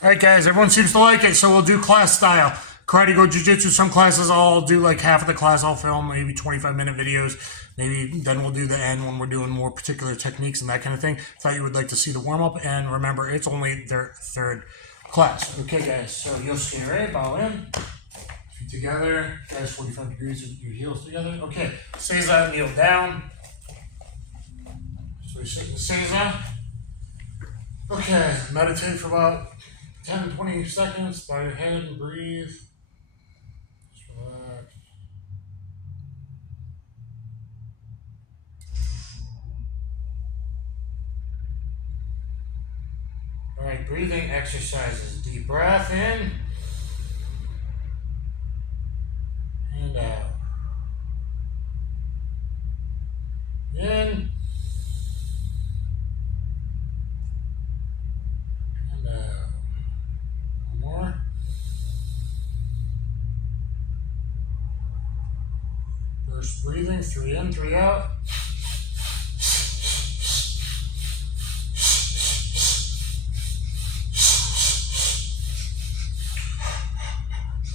All right, guys, everyone seems to like it, so we'll do class style. Karate Go Jiu-jitsu, some classes I'll do like half of the class I'll film, maybe 25-minute videos. Maybe then we'll do the end when we're doing more particular techniques and that kind of thing. Thought you would like to see the warm-up, and remember, it's only their third class. Okay, guys, so Yosuke, bow in. Feet together, guys, 45 degrees with your heels together. Okay, Seiza, kneel down. So we sit in the Seiza. Okay, meditate for about 10-20 seconds. Bow your head and breathe. Just relax. All right, breathing exercises. Deep breath in and out. In and out. One more. Burst breathing, 3 in, 3 out.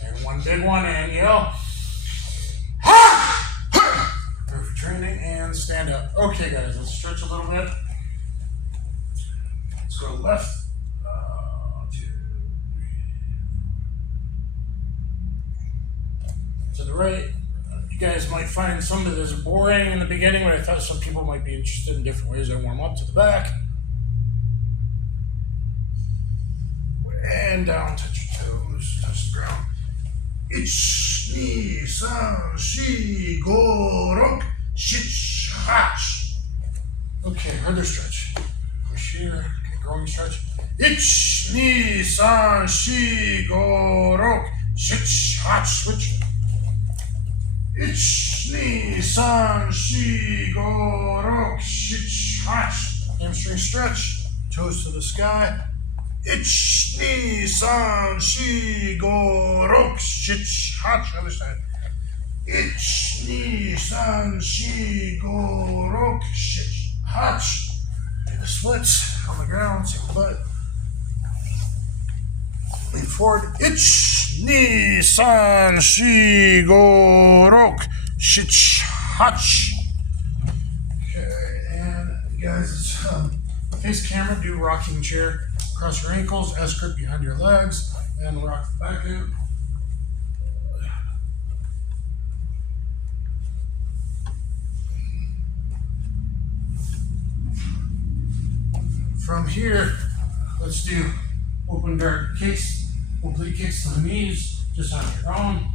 And one big one, and yell. Perfect training, and stand up. Okay, guys, let's stretch a little bit. Let's go left. 2, 3. To the right. You guys might find some of this boring in the beginning, but I thought some people might be interested in different ways I warm up. To the back. And down, touch your toes, touch the ground. 1, 2, 3, 4, 5, 6, 7, 8. Okay, further stretch. Push here. Okay, growing stretch. 1, 2, 3, 4, 5, 6, 7, 8. Switch. 1, 2, 3, 4, 5, 6, 7, 8. Hamstring stretch. Toes to the sky. 1, 2, 3, 4, 5, 6, 7. Other side. 1, 2, 3, 4, 5, 6, 7. Do the splits on the ground. Take the butt. Lean forward. 1, 2, 3, 4, 5, 6, 7. Okay, and you guys, face camera, do rocking chair. Cross your ankles, S-grip behind your legs, and rock the back out. From here, let's do open guard kicks, oblique kicks to the knees, just on your own.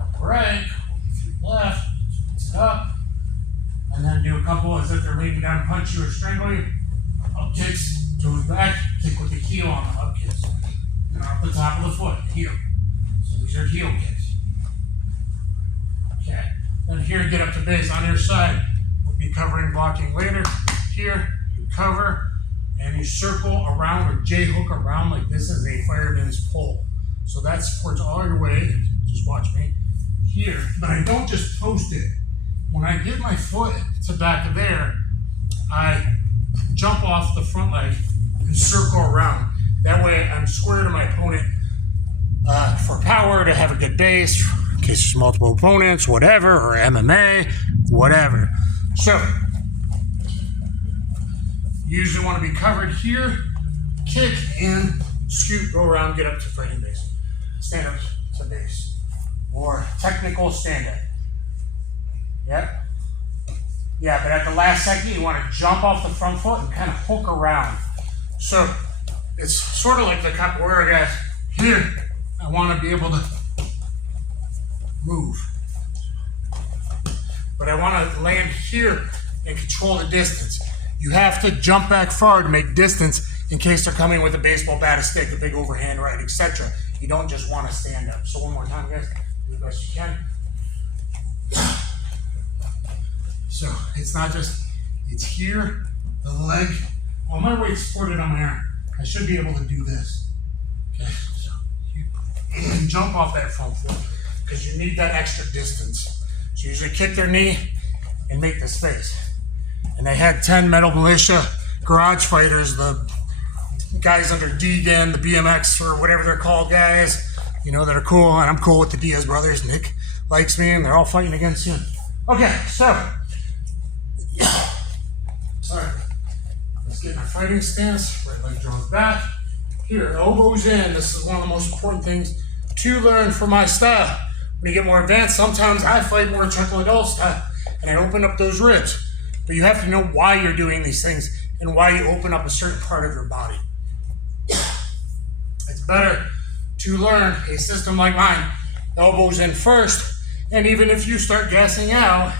Up right, left, sit up, and then do a couple as if they're laying down, punch you or strangle you. Up kicks, toes back, kick with the heel on the up kicks. And off the top of the foot, heel. So these are heel kicks. Okay. Then here, get up to base on your side. We'll be covering blocking later. Here, you cover, and you circle around or J-hook around like this is a fireman's pole. So that supports all your weight. Just watch me. Here, but I don't just post it. When I get my foot to back of there, I jump off the front leg and circle around. That way I'm square to my opponent for power, to have a good base, in case there's multiple opponents, whatever, or MMA, whatever. So, you usually want to be covered here, kick, and scoot, go around, get up to fighting base. Stand up to base. Or technical stand-up. Yep. Yeah, but at the last second, you want to jump off the front foot and kind of hook around. So it's sort of like the capoeira guys. Here, I want to be able to move. But I want to land here and control the distance. You have to jump back far to make distance in case they're coming with a baseball bat, a stick, a big overhand right, etc. You don't just want to stand up. So one more time, guys. Do the best you can. So it's not just, it's here, the leg, all my weight supported on my arm. I should be able to do this. Okay, so you and jump off that front foot because you need that extra distance. So usually kick their knee and make the space. And they had 10 Metal Militia garage fighters, the guys under Deegan, the BMX or whatever they're called guys, you know, that are cool, and I'm cool with the Diaz brothers. Nick likes me, and they're all fighting against you. Okay, so, sorry. Let's get in our fighting stance. Right leg draws back. Here, elbows in. This is one of the most important things to learn for my style. When you get more advanced, sometimes I fight more Chuck Liddell style, and I open up those ribs. But you have to know why you're doing these things and why you open up a certain part of your body. It's better to learn a system like mine, elbows in first, and even if you start gassing out,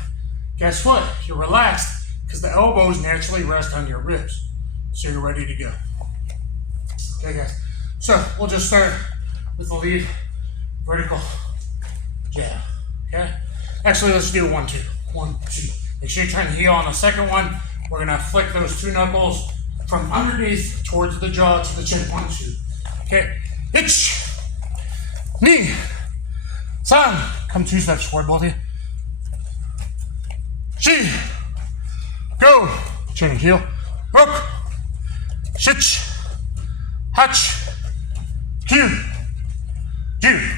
guess what? You're relaxed because the elbows naturally rest on your ribs. So you're ready to go. Okay, guys. So we'll just start with the lead vertical jab. Okay? Actually, let's do 1, 2. 1, 2. Make sure you turn the heel on the second one. We're going to flick those 2 knuckles from underneath towards the jaw to the chin. 1, 2. Okay? Hitch. Knee. San. Come 2 steps forward, both of you. Shi. Go. Chin and heel. Rook. Shich. Hutch. Q. Ju.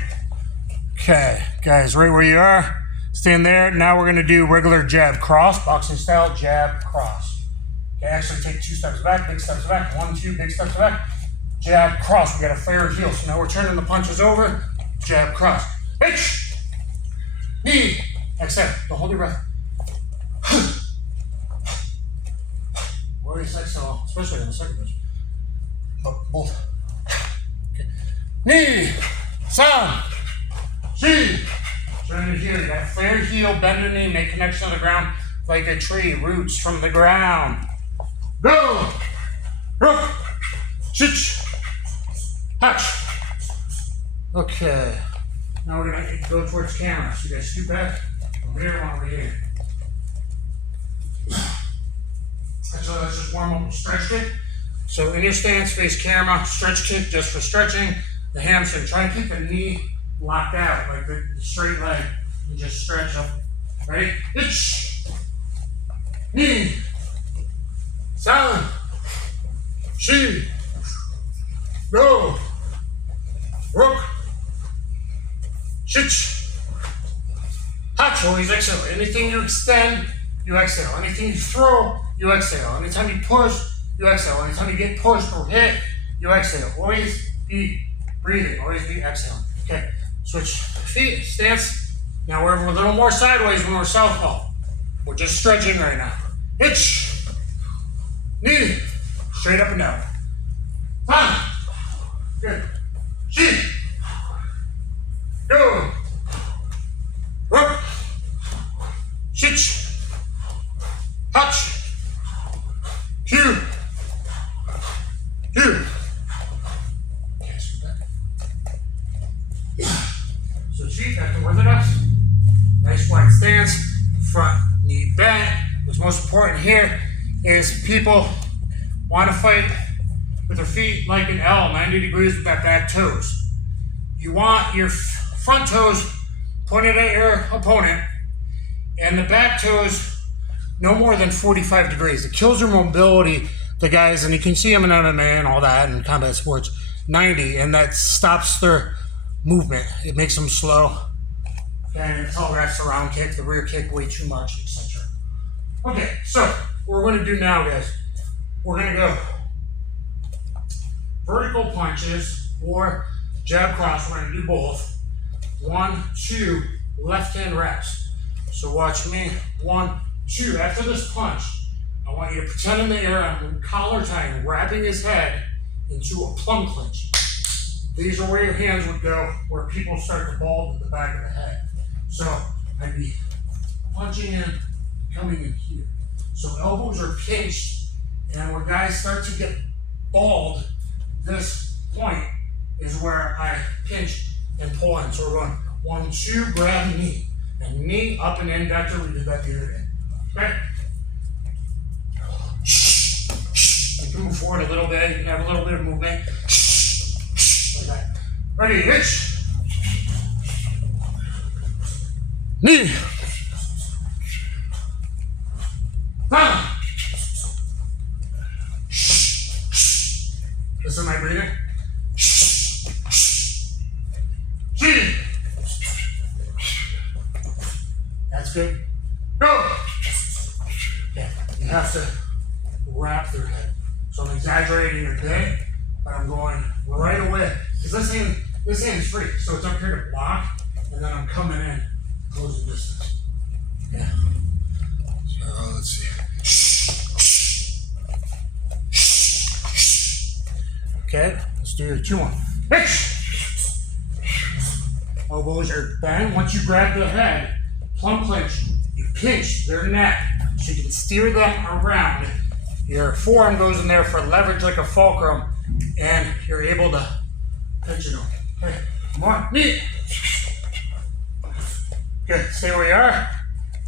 Okay, guys, right where you are. Stand there. Now we're going to do regular jab cross, boxing style jab cross. Okay, actually take 2 steps back, big steps back. 1, 2, big steps back. Jab cross. We got a flare heel. So now we're turning the punches over. Jab cross. Hitch. Knee. Exhale. Don't hold your breath. Always exhale, especially on the second punch. Both. Okay. Knee. San. Shi. Turn it here. You got flare heel, bend the knee, make connection to the ground like a tree, roots from the ground. Go. Rook. Shich. Hatch. Okay. Now we're going to go towards camera. So you guys scoot back. Over here, one over here. Actually, let's just warm up with stretch kick. So in your stance, face camera, stretch kick just for stretching the hamstring. Try and keep the knee locked out, like the straight leg. And just stretch up. Ready? Itch. Knee. San. Shi. Go. Rook. Shich. Hatch. Always exhale. Anything you extend, you exhale. Anything you throw, you exhale. Anytime you push, you exhale. Anytime you get pushed or hit, you exhale. Always be breathing. Always be exhaling. Okay. Switch feet, stance. Now we're a little more sideways when we're southpaw. We're just stretching right now. Hitch. Knee. Straight up and down. San. Good. Shi. Go. Rook. Shich. Hatch. Q. Q. Okay, scoot back. So feet after orthodox. Nice wide stance. Front knee bent. What's most important here is people want to fight with their feet like an L, 90 degrees with that back toes. You want your front toes pointed at your opponent and the back toes no more than 45 degrees. It kills your mobility, the guys, and you can see them in MMA and all that in combat sports, 90, and that stops their movement. It makes them slow. And it telegraphs the round kick, the rear kick way too much, etc. Okay, so what we're going to do now, guys, we're going to go vertical punches or jab cross. We're going to do both. 1, 2, left hand reps. So watch me. 1, 2. After this punch, I want you to pretend in the air I'm collar tying, wrapping his head into a plum clinch. These are where your hands would go, where people start to bald at the back of the head. So I'd be punching in, coming in here. So elbows are pinched, and where guys start to get bald, this point is where I pinch and pull in. So we're going 1, 2, grab knee. And knee up and in, back to we did that the other day. Okay? You can move forward a little bit, you can have a little bit of movement. Like that. Ready, hitch. Knee. Down. That's good. Go! Okay, you have to wrap their head. So I'm exaggerating a bit, but I'm going right away. Because this hand is free, so it's up here to block, and then I'm coming in, close the distance. Yeah. So let's see. Okay, let's do your 2-1. Elbows are bent. Once you grab the head, plumb clinch, you pinch their neck so you can steer them around. Your forearm goes in there for leverage like a fulcrum, and you're able to pinch it on. Okay, come on, knee. Good, stay where you are.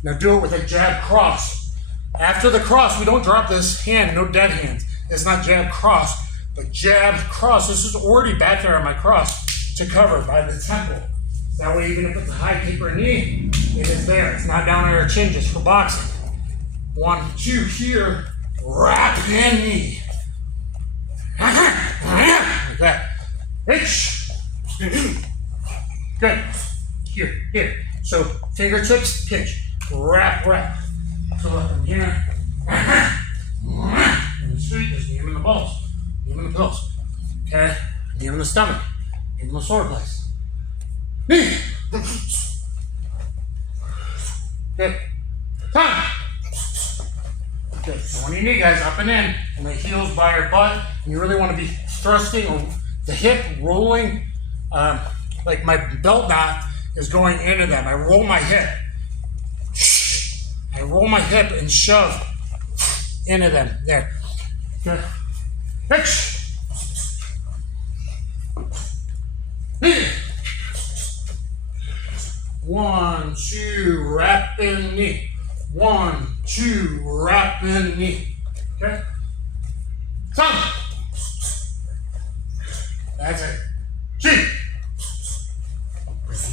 Now do it with a jab cross. After the cross, we don't drop this hand, no dead hands. It's not jab cross, but jab cross. This is already back there on my cross to cover by the temple. That way, even if it's a high kick or a knee, it is there. It's not down on our chin just for boxing. 1, 2, here, wrap and knee. Like that. Good. Here. So fingertips, pinch, wrap. So up from here. In the street, just knee him in the balls, knee him in the pills. Okay, knee him in the stomach, knee him in the sore place. Knee. Good. Time. Good. So when you knee guys up and in, and the heels by your butt, and you really want to be thrusting or the hip rolling, like my belt knot is going into them. I roll my hip. I roll my hip and shove into them. There. Good. Pitch. Knee. 1, 2, wrap in knee. 1, 2, wrap in knee. Okay? Some. That's it. G. You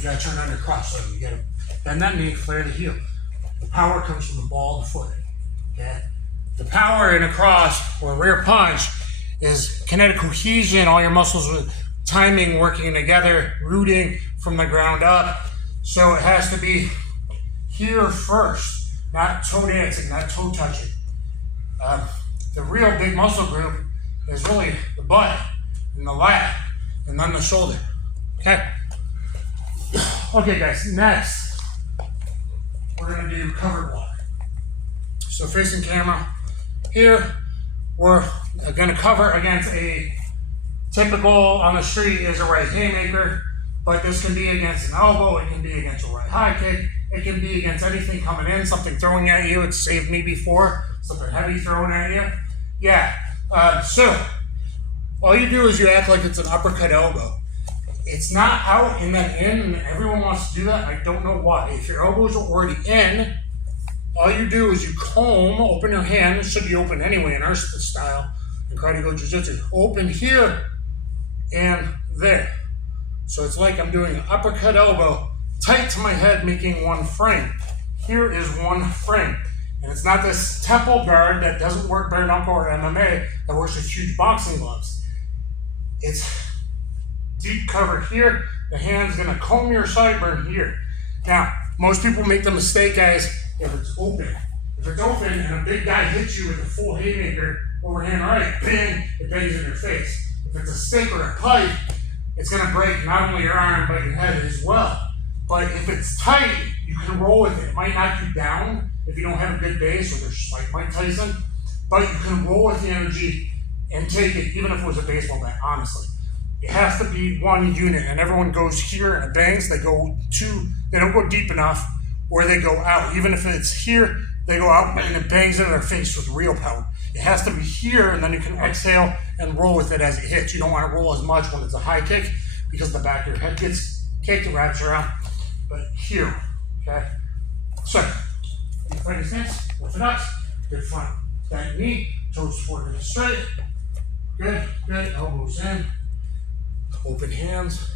gotta turn on your cross, so you gotta bend that knee, flare the heel. The power comes from the ball of the foot. Okay? The power in a cross or a rear punch is kinetic cohesion, all your muscles with timing working together, rooting from the ground up. So it has to be here first, not toe dancing, not toe touching. The real big muscle group is really the butt and the lat and then the shoulder. Okay? Okay guys, next we're gonna do cover block. So facing camera here, we're gonna cover against a typical on the street is a right haymaker. But this can be against an elbow, it can be against a right high kick, it can be against anything coming in, something throwing at you. It's saved me before, something heavy thrown at you. Yeah, so all you do is you act like it's an uppercut elbow. It's not out and then in, and everyone wants to do that. I don't know why. If your elbows are already in, all you do is you comb, open your hand. It should be open anyway in our style, in Karate Go Jiu-jitsu. Open here and there. So it's like I'm doing an uppercut elbow, tight to my head, making one frame. Here is one frame. And it's not this temple guard that doesn't work bare knuckle or MMA that works with huge boxing gloves. It's deep cover here. The hand's gonna comb your sideburn here. Now, most people make the mistake, guys, if it's open. If it's open and a big guy hits you with a full haymaker, overhand right, bang, it bangs in your face. If it's a stick or a pipe, it's gonna break not only your arm, but your head as well. But if it's tight, you can roll with it. It might knock you down if you don't have a good base, or there's like Mike Tyson, but you can roll with the energy and take it, even if it was a baseball bat, honestly. It has to be one unit, and everyone goes here and it bangs, they don't go deep enough, or they go out. Even if it's here, they go out and it bangs into their face with real power. It has to be here, and then you can exhale and roll with it as it hits. You don't want to roll as much when it's a high kick, because the back of your head gets kicked and wraps around. But here, okay? So, fighting stance, orthodox, good front, back knee, toes forward and straight. Good, elbows in, open hands.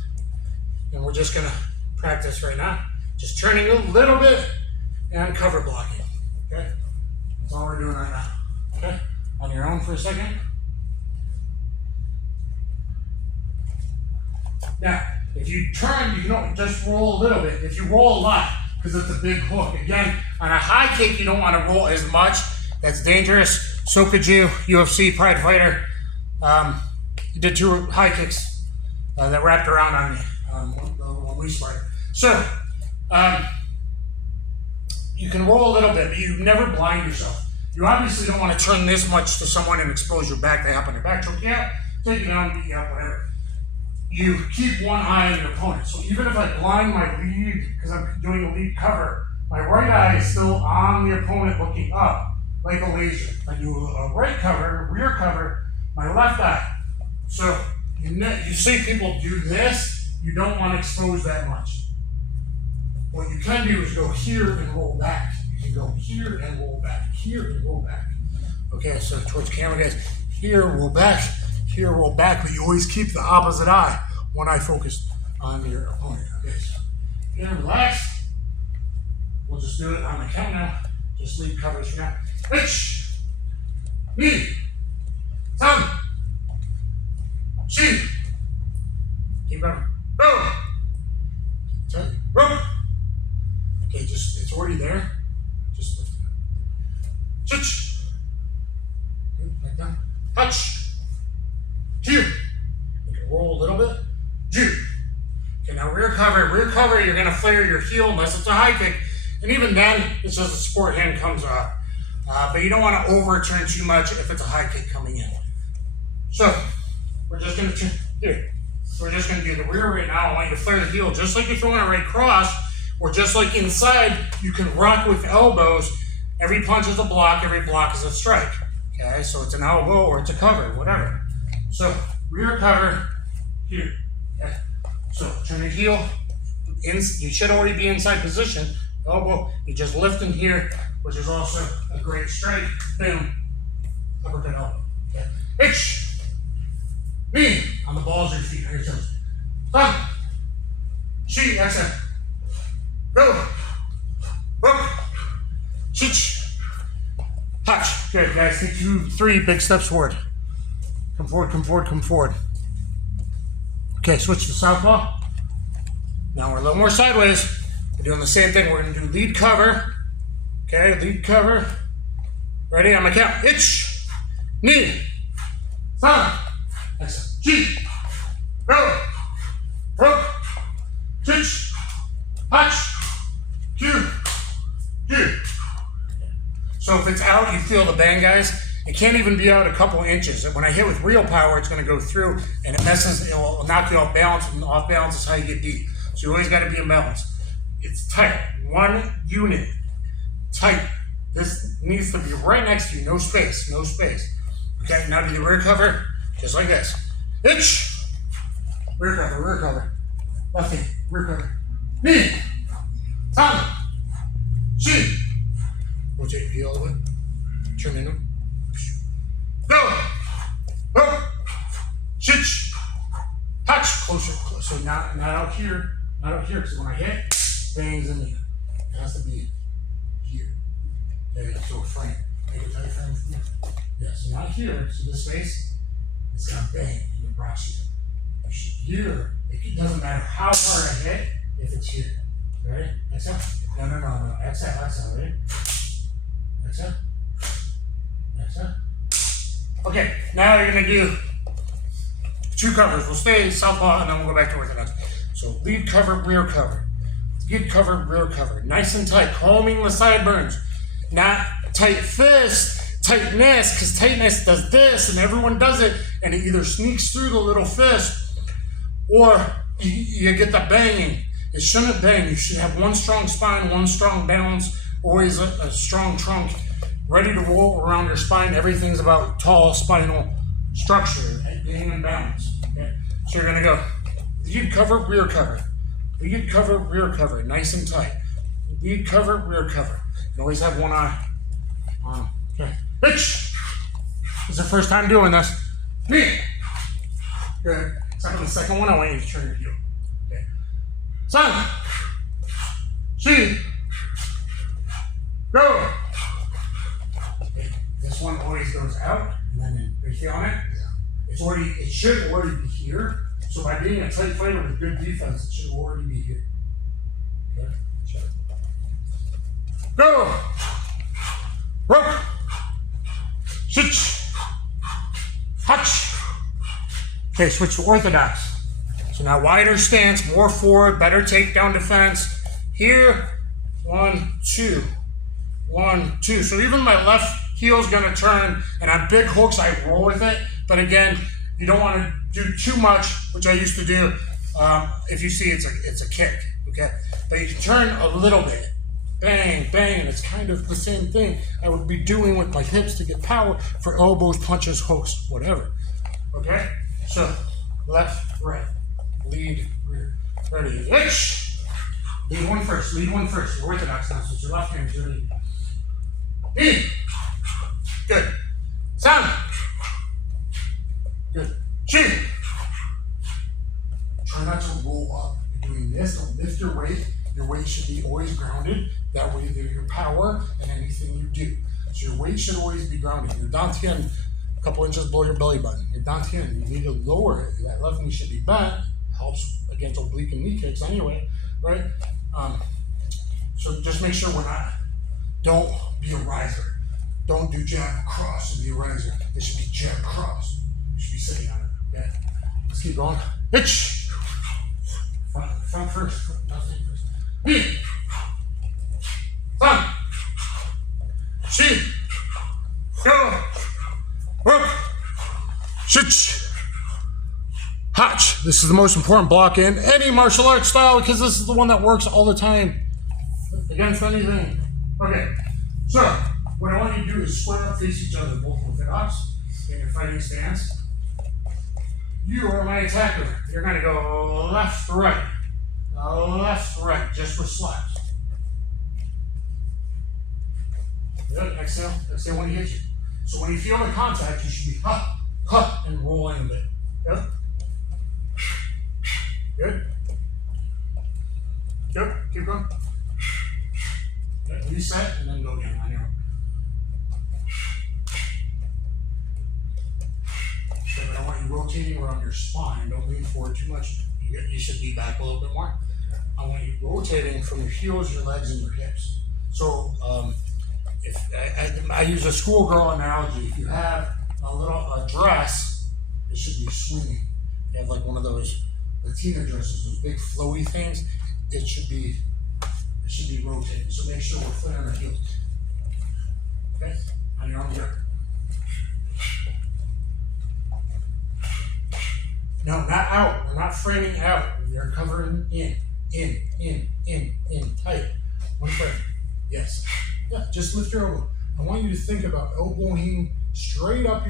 And we're just gonna practice right now. Just turning a little bit and cover blocking, okay? That's all we're doing right now, okay? On your own for a second. Now, If you turn, you don't just roll a little bit. If you roll a lot, because it's a big hook. Again, on a high kick, you don't want to roll as much. That's dangerous. So could you, UFC Pride Fighter. You did 2 high kicks that wrapped around on me when we sparred. So, you can roll a little bit, but you never blind yourself. You obviously don't want to turn this much to someone and expose your back. They hop on your back, choke you out, take you down, beat you up, whatever. You keep one eye on your opponent. So even if I blind my lead, because I'm doing a lead cover, my right eye is still on the opponent looking up, like a laser. If I do a right cover, rear cover, my left eye. So you see people do this, you don't want to expose that much. What you can do is go here and roll back. You can go here and roll back, here and roll back. Okay, so towards camera guys, here, roll back, but you always keep the opposite eye, one eye focused on your opponent. Okay, so here, relax. We'll just do it on the count now. Just leave covers for now. Pitch, knee, tongue, chin. Keep going. Go. Tight. Rope. Okay, just it's already there. Just lift it up. Touch. Good, back down. Touch. Two. You can roll a little bit. Two. Okay, now rear cover. Rear cover, you're gonna flare your heel unless it's a high kick. And even then, it's just a sport hand comes up. But you don't want to overturn too much if it's a high kick coming in. So, we're just gonna turn here. We're just gonna do the rear right now. I want you to flare the heel just like you're throwing a right cross, or just like inside, you can rock with elbows. Every punch is a block, every block is a strike. Okay, so it's an elbow or it's a cover, whatever. So rear cover here. Okay. So turn your heel. You should already be inside position. Elbow, you just lift in here, which is also a great strike. Boom. Uppercut elbow. Okay. Hitch. Knee on the balls of your feet, on your toes. Stop. Shoot, exhale. Go. Rope. Shoot. Touch. Good, guys. Take 2, 3 big steps forward. Come forward, come forward, come forward. Okay, switch to southpaw. Now we're a little more sideways. We're doing the same thing. We're going to do lead cover. Okay, lead cover. Ready? On my count. Hitch. Knee. Thumb. Exhale. G. Go. Rope. Hitch. Touch. Q. Q. So if it's out, you feel the bang, guys. It can't even be out a couple inches. When I hit with real power, it's going to go through, and it will knock you off balance, and off balance is how you get beat. So you always got to be in balance. It's tight. 1 unit. Tight. This needs to be right next to you. No space. No space. Okay, now do the rear cover, just like this. Hitch. Rear cover, rear cover. Left hand, rear cover. Knee. Tongue. Chin. Rotate your heel a little bit. Turn in them. Go. Go. Shitch. Touch. Closer. So not out here. Not out here, because when I hit, bangs in here. It has to be here. Okay, so frame. Make a tight frame for you. Yeah, so not here. So this space, it's got bang in the brush. Here, it doesn't matter how hard I hit, if it's here. Ready? Exhale. No. Exhale. Ready? Exhale. Exhale. Okay, now you're going to do 2 covers. We'll stay southpaw and then we'll go back to orthodox. So lead cover, rear cover. Lead cover, rear cover. Nice and tight. Combing the sideburns. Not tight fist, tightness, because tightness does this and everyone does it and it either sneaks through the little fist or you get the banging. It shouldn't bang. You should have one strong spine, one strong balance, always a strong trunk, ready to roll around your spine. Everything's about tall spinal structure, being in balance. Okay? So you're going to go lead cover, rear cover. Lead cover, rear cover. Nice and tight. Lead cover, rear cover. You always have one eye on them. Okay. Bitch! This is the first time doing this. Knee! Good. Except for the second one, I want you to turn your heel. Okay. Sun! She! Go! Okay. This one always goes out, and then are you feeling it? Yeah. It should already be here. So by being a tight fighter with good defense, it should already be here. Okay, check. Go! Rope! Switch! Hutch! Okay, switch to orthodox. So now wider stance, more forward, better takedown defense. Here, 1, 2. 1, 2. So even my left heel's gonna turn, and on big hooks, I roll with it. But again, you don't want to do too much, which I used to do. If you see it's a kick, okay? But you can turn a little bit. Bang, bang, and it's kind of the same thing I would be doing with my hips to get power for elbows, punches, hooks, whatever. Okay? So, left, right, lead, rear. Ready, hitch! Lead one first, You're orthodox now, so it's your left hand, your lead. Lead! Good. Sound! Good. Chin! Try not to roll up. You're doing this, don't lift your weight. Your weight should be always grounded. That way there's your power and anything you do. So your weight should always be grounded. Your dantian, a couple inches below your belly button. Your dantian, you need to lower it. That left knee should be bent. Helps against oblique and knee kicks anyway, right? So just make sure don't be a riser. Don't do jab cross and be a riser. It should be jab cross. You should be sitting on it, okay? Let's keep going. Hitch! Front first, nothing first. Knee! Thumb! Shi! Go! Rope! Shich! Hotch! This is the most important block in any martial arts style because this is the one that works all the time against anything. Okay, so what I want you to do is square up, face each other, both orthodox in your fighting stance. You are my attacker. You're going to go left, right, just with slaps. Good. Exhale when he hits you. So when you feel the contact, you should be and rolling a bit. Yep. Good. Good. Keep going. Okay. Reset and then go again on your own. Okay, but I want you rotating around your spine. Don't lean forward too much. You should be back a little bit more. I want you rotating from your heels, your legs, and your hips. So if I use a schoolgirl analogy, if you have a dress, it should be swinging. You have like one of those Latina dresses, those big flowy things. It should be rotating. So make sure we're flat on our heels. Okay, on your own here. No, not out. We're not framing out. We are covering in, tight. One frame. Yes. Yeah, just lift your elbow. I want you to think about elbowing straight up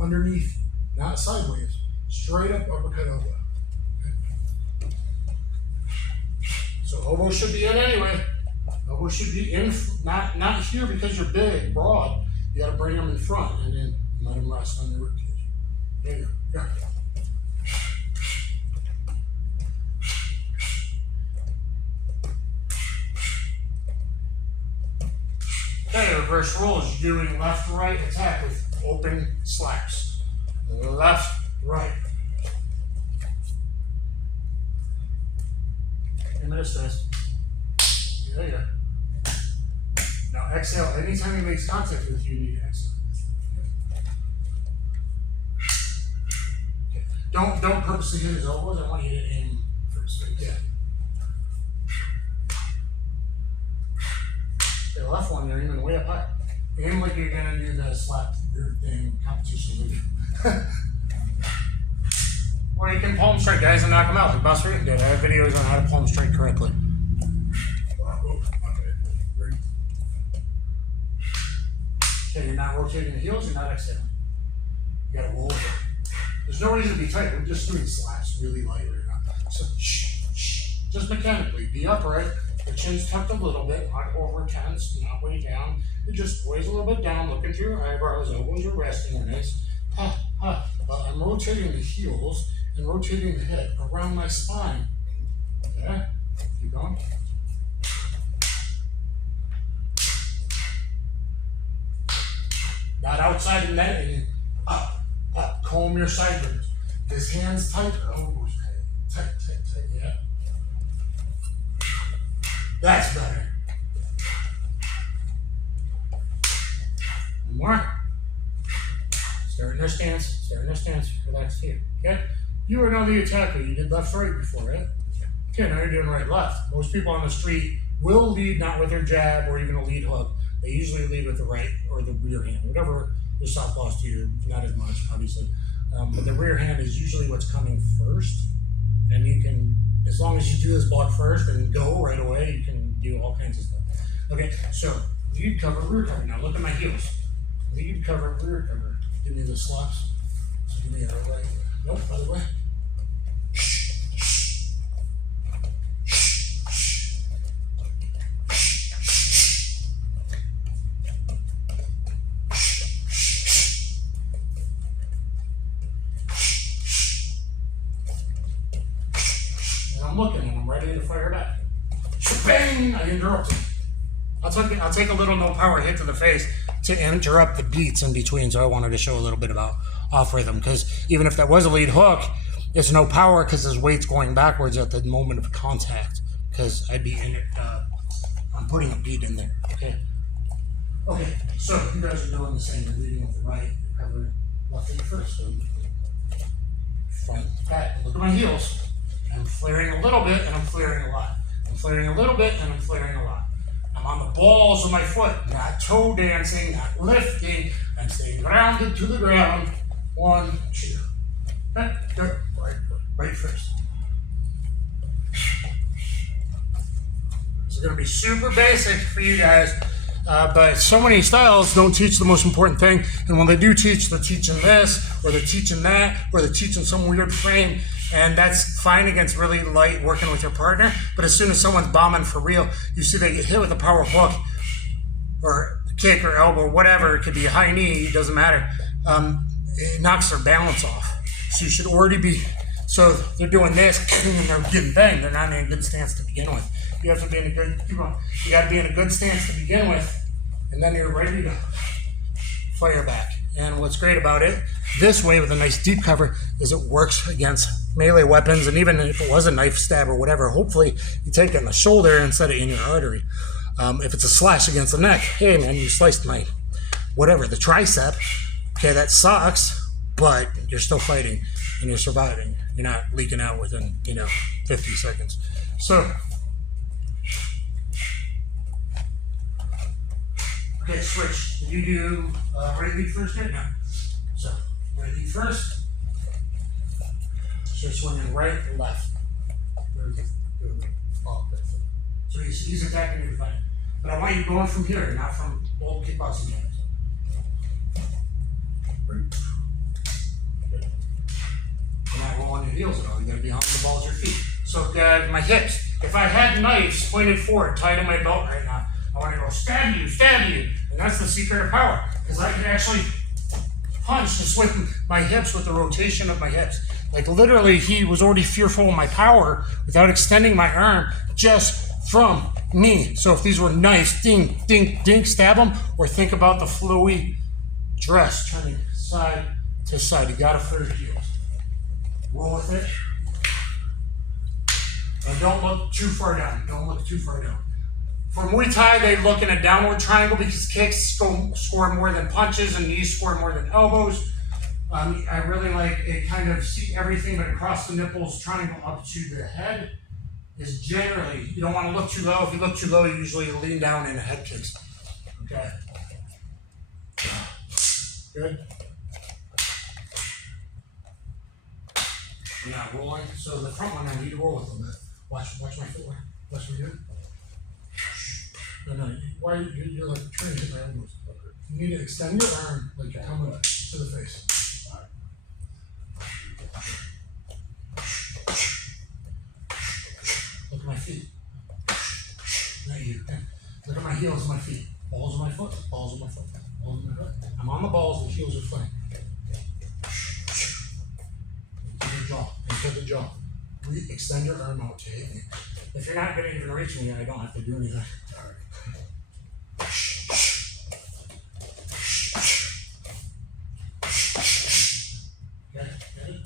underneath, not sideways. Straight up uppercut elbow. Okay. So elbow should be in anyway. Elbow should be in, not here because you're big, broad. You got to bring them in front and then let them rest on the rib cage. There you go. Yeah. Okay, reverse roll is doing left, right attack with open slaps. Left, right. And assist. There you go. Now exhale. Anytime he makes contact with you, you need to exhale. Okay. Don't purposely hit his elbows. I want you to aim for his face. Yeah. The left one, you're aiming way up high. Aim like you're gonna do the slap thing competition video. Or you can palm strike guys and knock them out like Buster did. I have videos on how to palm strike correctly. Okay, you're not rotating the heels, you're not exhaling. You gotta roll it. There's no reason to be tight. We're just doing slaps really light right now. So just mechanically, be upright. The chin's tucked a little bit, not over tense, not way down. You're just always a little bit down, looking through your eyebrows, elbows are resting nice. But I'm rotating the heels and rotating the head around my spine. Okay, keep going. Not outside the net, and up, comb your sideburns. This hand's tight, elbows tight. That's better. One more. Start in their stance, relax here, okay? You are now the attacker. You did left, right before, right? Okay, now you're doing right, left. Most people on the street will lead not with their jab or even a lead hook. They usually lead with the right or the rear hand, whatever the southpaws to you, not as much, obviously. But the rear hand is usually what's coming first. And you can, as long as you do this block first and go right away, you can do all kinds of stuff. Okay, so lead cover, rear cover. Now look at my heels. Lead cover, rear cover. Give me the slaps. So give me the right. Nope, other way. I'm looking and I'm ready to fire back. Bang! I interrupted. I'll take a little no power hit to the face to interrupt the beats in between. So I wanted to show a little bit about off rhythm, because even if that was a lead hook, it's no power because his weight's going backwards at the moment of contact. Because I'd be in it. I'm putting a beat in there. Okay. Okay. So you guys are doing the same. You're leading with the right. You're covering left feet first. So front, back. Look at my heels. I'm flaring a little bit and I'm flaring a lot. I'm flaring a little bit and I'm flaring a lot. I'm on the balls of my foot, not toe dancing, not lifting. I'm staying grounded to the ground. 1, 2. Go. Right first. This is going to be super basic for you guys, but so many styles don't teach the most important thing. And when they do teach, they're teaching this, or they're teaching that, or they're teaching some weird frame. And that's fine against really light working with your partner. But as soon as someone's bombing for real, you see they get hit with a power hook or kick or elbow, or whatever. It could be a high knee, it doesn't matter. It knocks their balance off. So you should already be, so they're doing this and they're getting banged. They're not in a good stance to begin with. You have to be in a good, you got to be in a good stance to begin with. And then you're ready to fire back. And what's great about it, this way with a nice deep cover, is it works against melee weapons. And even if it was a knife stab or whatever, hopefully you take it in the shoulder instead of in your artery. If it's a slash against the neck, hey man, you sliced my, whatever, the tricep. Okay, that sucks, but you're still fighting and you're surviving. You're not leaking out within, 50 seconds. So, okay, switch. Did you do right lead first yet? No. So, right lead first. So swinging right or left. Oh, so he's attacking you fighting. But I want you going from here, not from old kickboxing games. Good. You're not rolling your heels at all. You gotta be on the balls of your feet. So my hips. If I had knives pointed forward, tied in my belt right now, I want to go stab you. And that's the secret of power. Because I can actually punch just with my hips, with the rotation of my hips. Like literally, he was already fearful of my power without extending my arm just from me. So if these were knives, ding, ding, ding, stab them. Or think about the flowy dress turning side to side. You gotta flare your heels. Roll with it. And don't look too far down. For Muay Thai, they look in a downward triangle because kicks score more than punches and knees score more than elbows. I really like a kind of see everything but across the nipples triangle up to the head is generally, you don't want to look too low. If you look too low, you usually lean down in a head kicks. Okay. Good. You're not rolling. So the front one, I need to roll with a little bit. Watch my footwork. Watch me do it. No, why you're like trying to hit my elbows. You need to extend your arm like you're coming to the face. Look at my feet. Not you. Look at my heels and my feet. Balls of my foot. Balls of my foot. Balls of my foot. I'm on the balls. The heels are flying. Into the jaw. Extend your arm out to hit me. If you're not going to even reach me, I don't have to do anything. Okay, ready?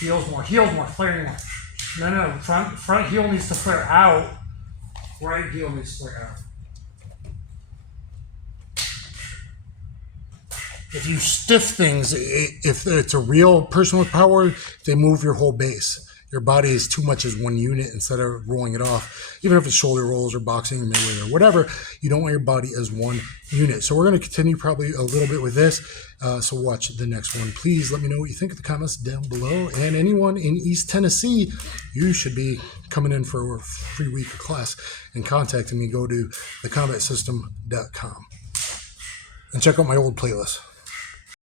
Heels more, flaring more. No, front heel needs to flare out. Right heel needs to flare out. If you stiff things, if it's a real person with power, they move your whole base. Your body is too much as one unit instead of rolling it off. Even if it's shoulder rolls or boxing or midway or whatever, you don't want your body as one unit. So we're going to continue probably a little bit with this. So watch the next one. Please let me know what you think in the comments down below. And anyone in East Tennessee, you should be coming in for a free week of class and contacting me. Go to thecombatsystem.com and check out my old playlist.